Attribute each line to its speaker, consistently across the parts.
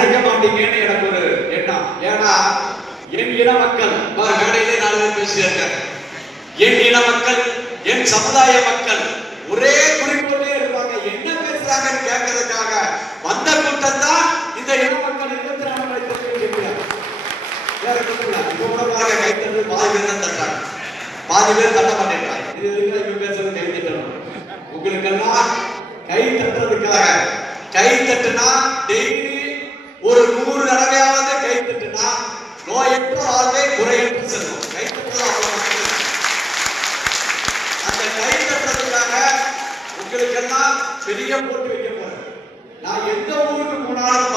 Speaker 1: நடக்க மாட்டீங்கன்னு எனக்கு ஒரு எண்ணம். ஏன்னா என் இன மக்கள் மேடையிலே நாலு பேர் பேசியிருக்காங்க. என் இன மக்கள் என் சமுதாய மக்கள் ஒரே குறிக்கோளே இருப்பாங்க. என்ன பேசுறாங்கன்னு கேட்கறதுக்காக வந்த கூட்டம் தான் இந்த இன மக்கள் இருபத்தி நாலு மணி கைத்தறது பாதி பேர் தான் தட்டாங்க பாதி பேர் தட்ட மாட்டேங்கிறாங்க இது இருக்கிற இவங்க பேசுறது? தெரிஞ்சுக்கணும் உங்களுக்கெல்லாம் கை தட்டுறதுக்காக. கை தட்டுனா டெய்லி ஒரு நூறு தடவையாவது கை தட்டுனா நோயற்ற வாழ்வே குறையற்ற செல்வம் கை அந்த கை தட்டுறதுக்காக உங்களுக்கெல்லாம் பெரிய போட்டு வைக்க போறேன். நான் எந்த ஊருக்கு போனாலும்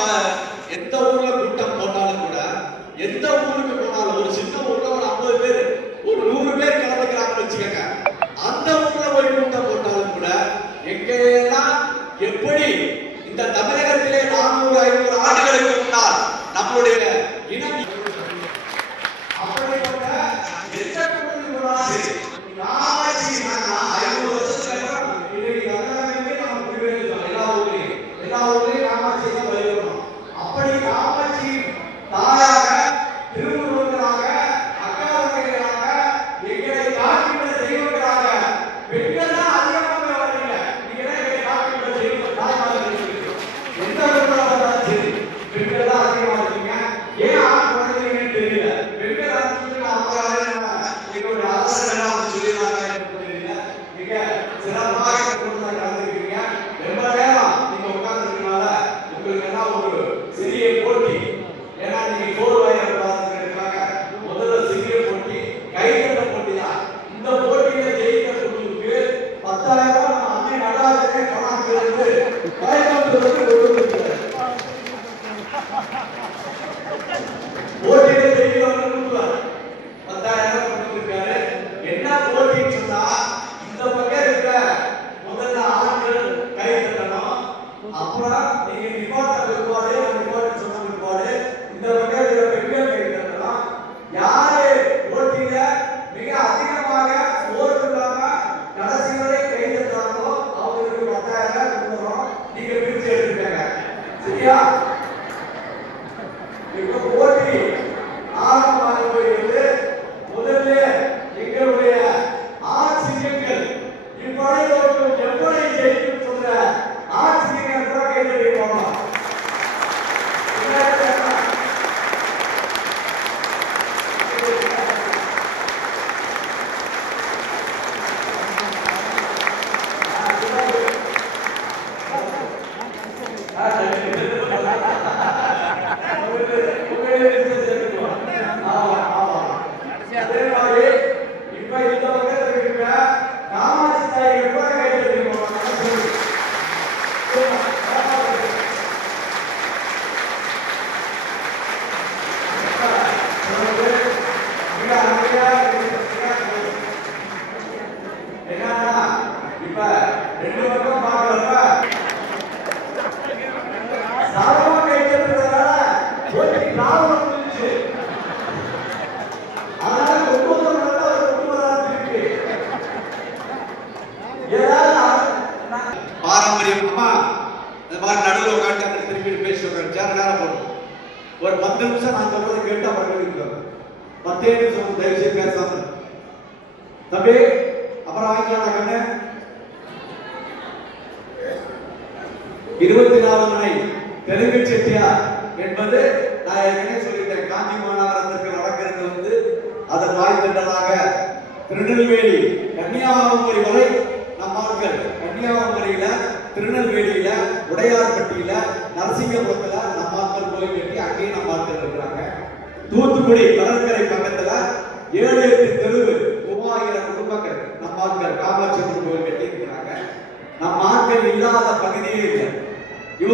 Speaker 1: எந்த ஊர்ல கூட்டம் இருபத்தி நாலு மணி. தெலுங்கு செட்டியார் என்பது நான் ஏற்கனவே சொல்லிட்டேன். காஞ்சி மாநகரத்திற்கு நடக்கிறது வந்து அதன் வாய்த்திட்டலாக திருநெல்வேலி கன்னியாகுமரி வரை நம்மார்கள் கன்னியாகுமரியில திருநெல்வேலியில உடையார்பட்டியில நரசிங்கபுரத்துல நம்மார்கள் கோயில் கட்டி அங்கேயும் நம்மார்கள் இருக்கிறாங்க. தூத்துக்குடி கடற்கரை பக்கத்துல ஏழு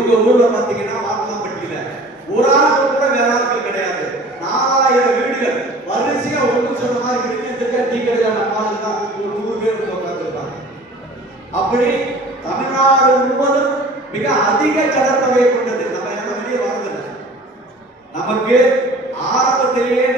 Speaker 1: எங்க ஊர்ல பாத்தீங்கன்னா வாக்குலாம்பட்டியில ஒரு ஆளுக்கு கூட வேற ஆட்கள் கிடையாது. நாலாயிரம் வீடுகள். வரிசையா ஒன்று சொன்ன மாதிரி இருக்கு. டீ கடைக்கான மாதிரி தான் ஒரு நூறு பேர் உட்காந்துருப்பாங்க அப்படி தமிழ்நாடு முழுவதும் மிக அதிக ஜனத்தொகை கொண்டது. நம்ம யாரும் வெளியே வாழ்ந்தது நமக்கு ஆரம்பத்திலேயே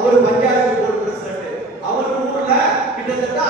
Speaker 1: அவர் பஞ்சாயத்து போர்டு பிரசிடண்ட் அவர் ஊர்ல கிட்டத்தட்ட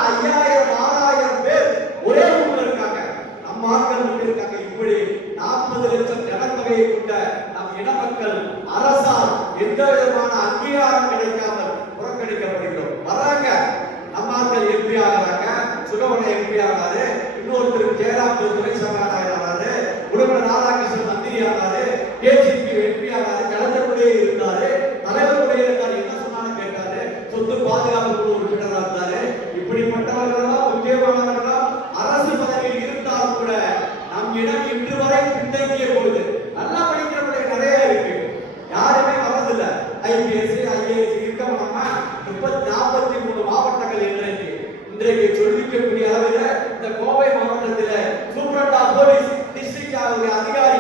Speaker 1: இன்றைக்கு சொல்லிக்கக்கூடிய அளவில் இந்த கோவை மாவட்டத்தில் சூப்பரண்டா போலீஸ் டிஸ்ட்ரிக்ட் அதிகாரி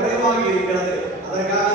Speaker 1: குறைவாக இருக்கிறது. அதற்காக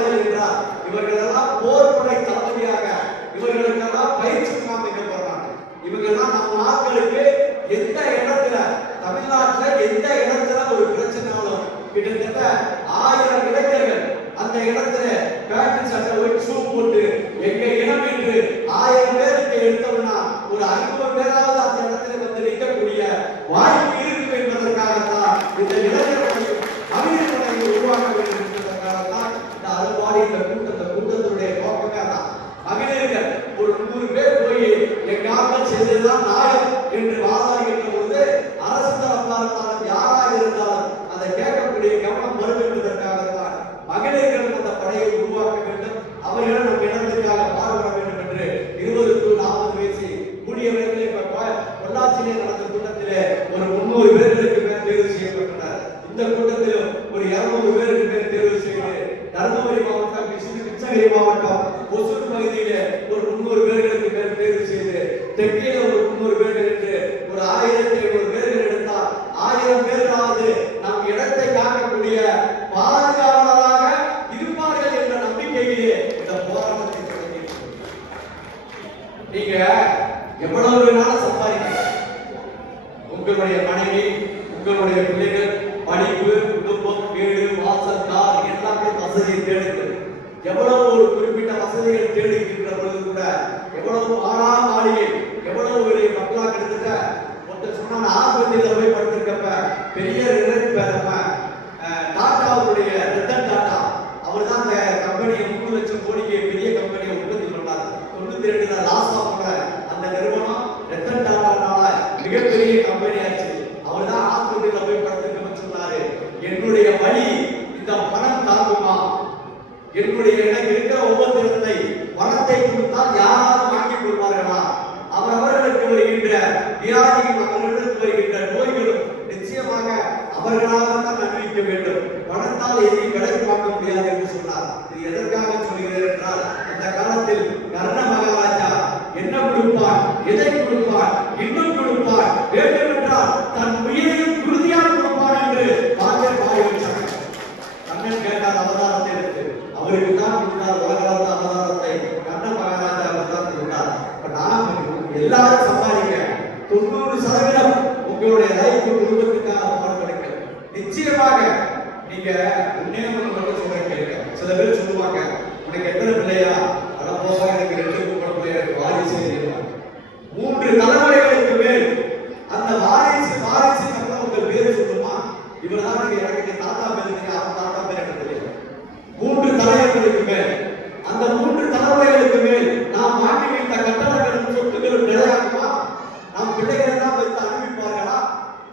Speaker 1: போராளிகள் என்றார் இவர்களெல்லாம் போர்படை தளபதியாக இவர்களுக்கெல்லாம் பயிற்சி முகாம் வைக்க போறாங்க இவங்கெல்லாம் நம் நாட்களுக்கு எந்த இடத்துல தமிழ்நாட்டில் எவ்வளவு ஆறா மாளிகை எவ்வளவு பெரிய மக்களாக இருந்துட்ட ஒருத்தர் சொன்ன ஆஸ்பத்திரியில் போய் படுத்திருக்கப்ப பெரிய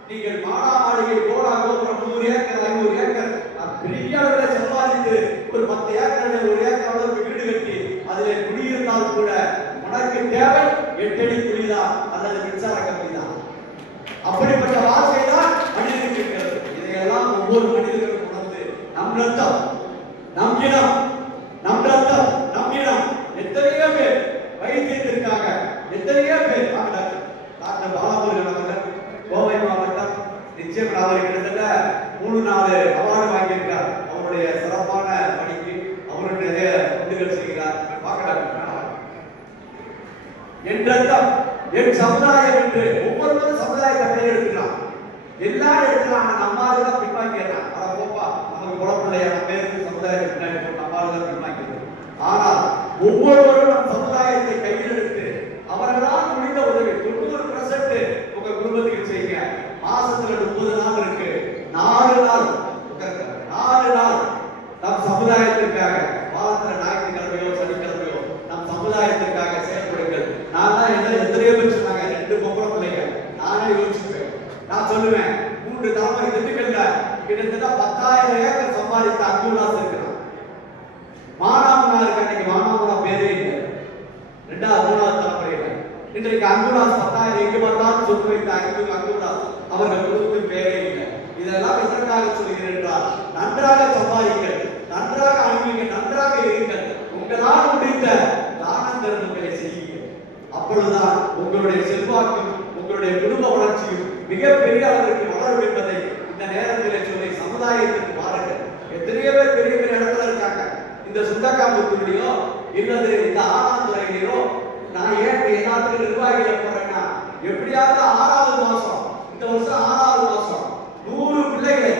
Speaker 1: நீங்கள் மாடா மாளிகை கோடா கோபுரம் நூறு ஏக்கர் ஐநூறு ஏக்கர். பெரிய அளவில் சம்பாதித்து ஒரு பத்து ஏக்கர் ஒரு ஏக்கர் அளவுக்கு வீடு கட்டி அதிலே குடியிருந்தால் கூட உனக்கு தேவை எட்டடி குடிதா அல்லது மின்சார கம்பி தான் அப்படிப்பட்ட வாழ்க்கை தான் மனிதனுக்கு இருக்கிறது. இதையெல்லாம் ஒவ்வொரு மனிதர்களும் உணர்ந்து நம் ரத்தம் நம் உங்களுடைய செல்வாக்கும் உங்களுடைய குடும்ப வளர்ச்சியும் மிகப்பெரிய அளவிற்கு வளரும் என்பதை இந்த நேரத்தில் சொல்லி சமுதாயத்திற்கு பாருங்க எத்தனையோ பேர் பெரிய பெரிய இடத்துல இருக்காங்க. இந்த சுண்டக்காம்புக்குள்ளேயோ இல்லது இந்த ஆறாம் துறையிலையோ நான் ஏன் எல்லாத்துக்கும் நிர்வாகிகளை போறேன்னா எப்படியாவது ஆறாவது மாசம் இந்த வருஷம் ஆறாவது மாசம் நூறு பிள்ளைகளை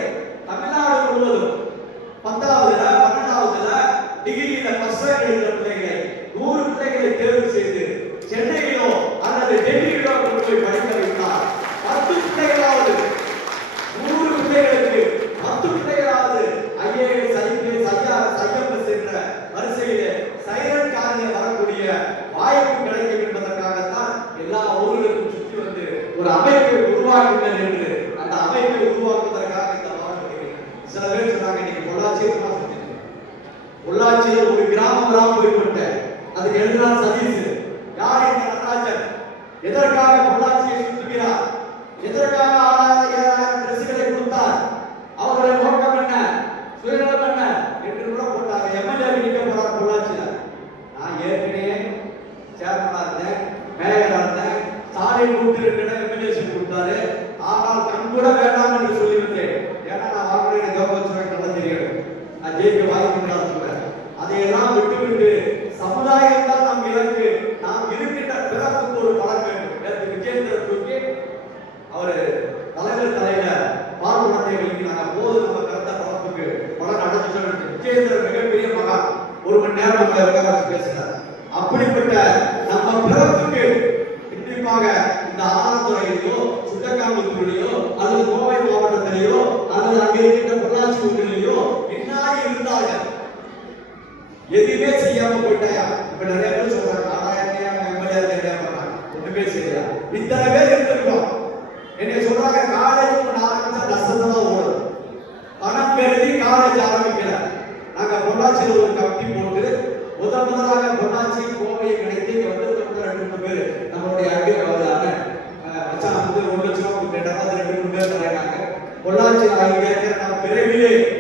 Speaker 1: entender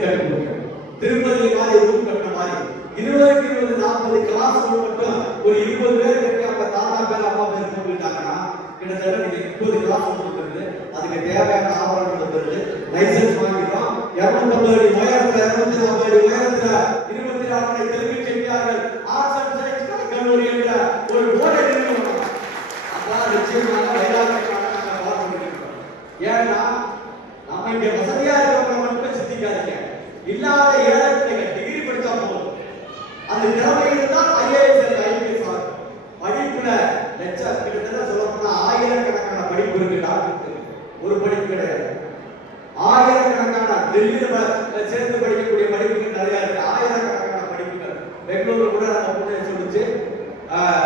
Speaker 1: கேட்க முடியும் திருப்பதி மாதிரி ரூம் நாற்பது கிளாஸ் ரூம் ஒரு இருபது பேர் கட்டி அப்ப தாத்தா பேர் அப்பா பேர் போட்டுட்டாங்கன்னா கிட்டத்தட்ட நீங்க முப்பது கிளாஸ் ரூம் அதுக்கு தேவையான ஆவணங்கள் இருக்கிறது லைசன்ஸ் வாங்கிட்டோம் இரநூத்தம்பது அடி உயரத்துல இரநூத்தி நாற்பது அடி உயரத்துல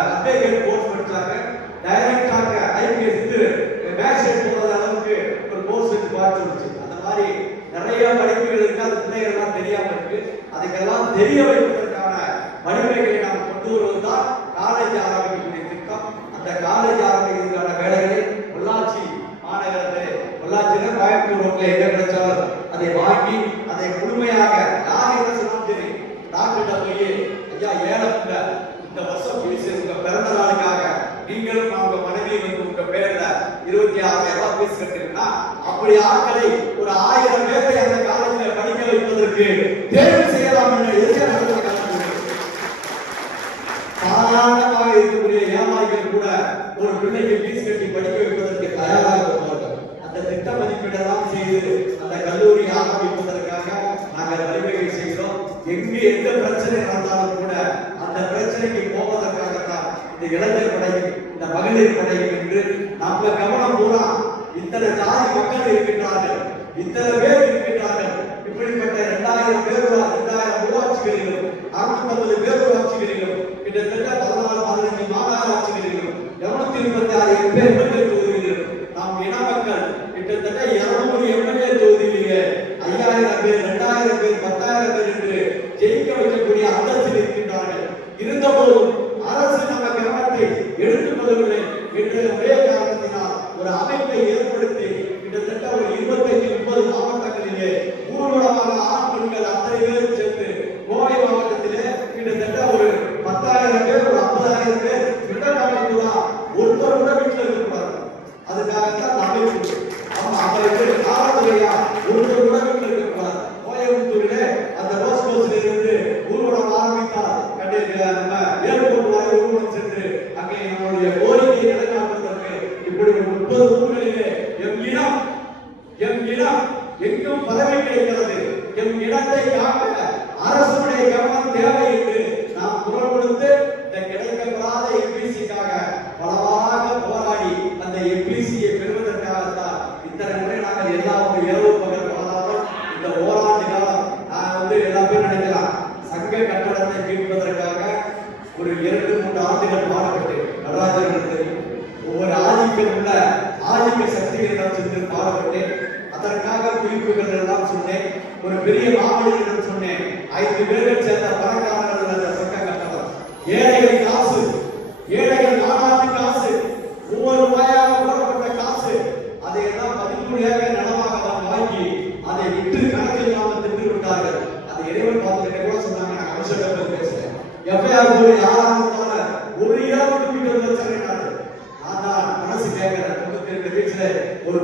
Speaker 1: அப்டேட் கோர்ஸ் படித்தாங்க டைரக்ட் சாதாரணமாக இருக்கக்கூடிய ஏமாளிகள் கூட ஒரு பிள்ளைக்கு ஃபீஸ் கட்டி படிக்க வைப்பதற்கு தயாராக வருவார்கள் அந்த திட்ட தான் செய்து அந்த கல்லூரி ஆரம்பிப்பதற்காக நாங்கள் வழிவகை செய்கிறோம் எங்கு எந்த பிரச்சனை நடந்தாலும் கூட அந்த பிரச்சனைக்கு போவதற்காகத்தான் இந்த இளைஞர் படை இந்த மகளிர் படை என்று நம்ம கவனம் பூரா இத்தனை ஜாதி மக்கள் இருக்கின்றார்கள். இத்தனை பேர் இருக்கின்றார்கள். இப்படிப்பட்ட இரண்டாயிரம் பேர் எடுத்துக் கொள்ளவில்லை. என்ற ஒரே காரணத்தினால் ஒரு அமைப்பை ஏற்ப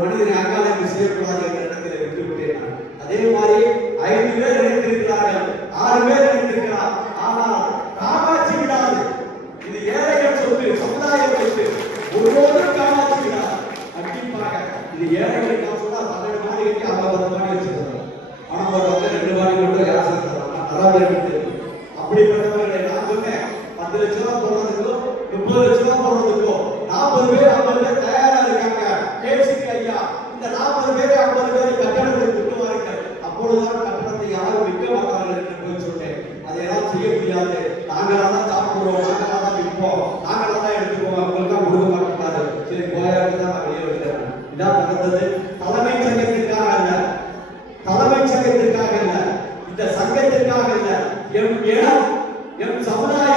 Speaker 1: மனிதனை அகாலங்கள் செய்யக்கூடாது என்ற சங்கத்திற்காக அல்ல இந்த சங்கத்திற்காக அல்ல எம் இடம் எம் சமுதாய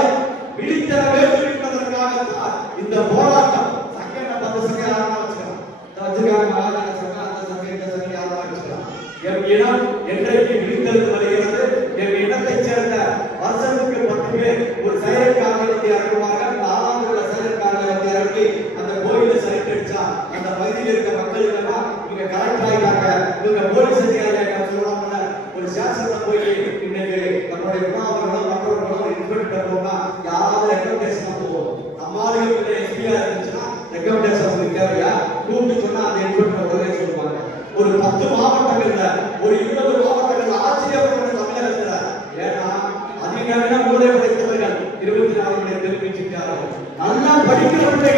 Speaker 1: siempre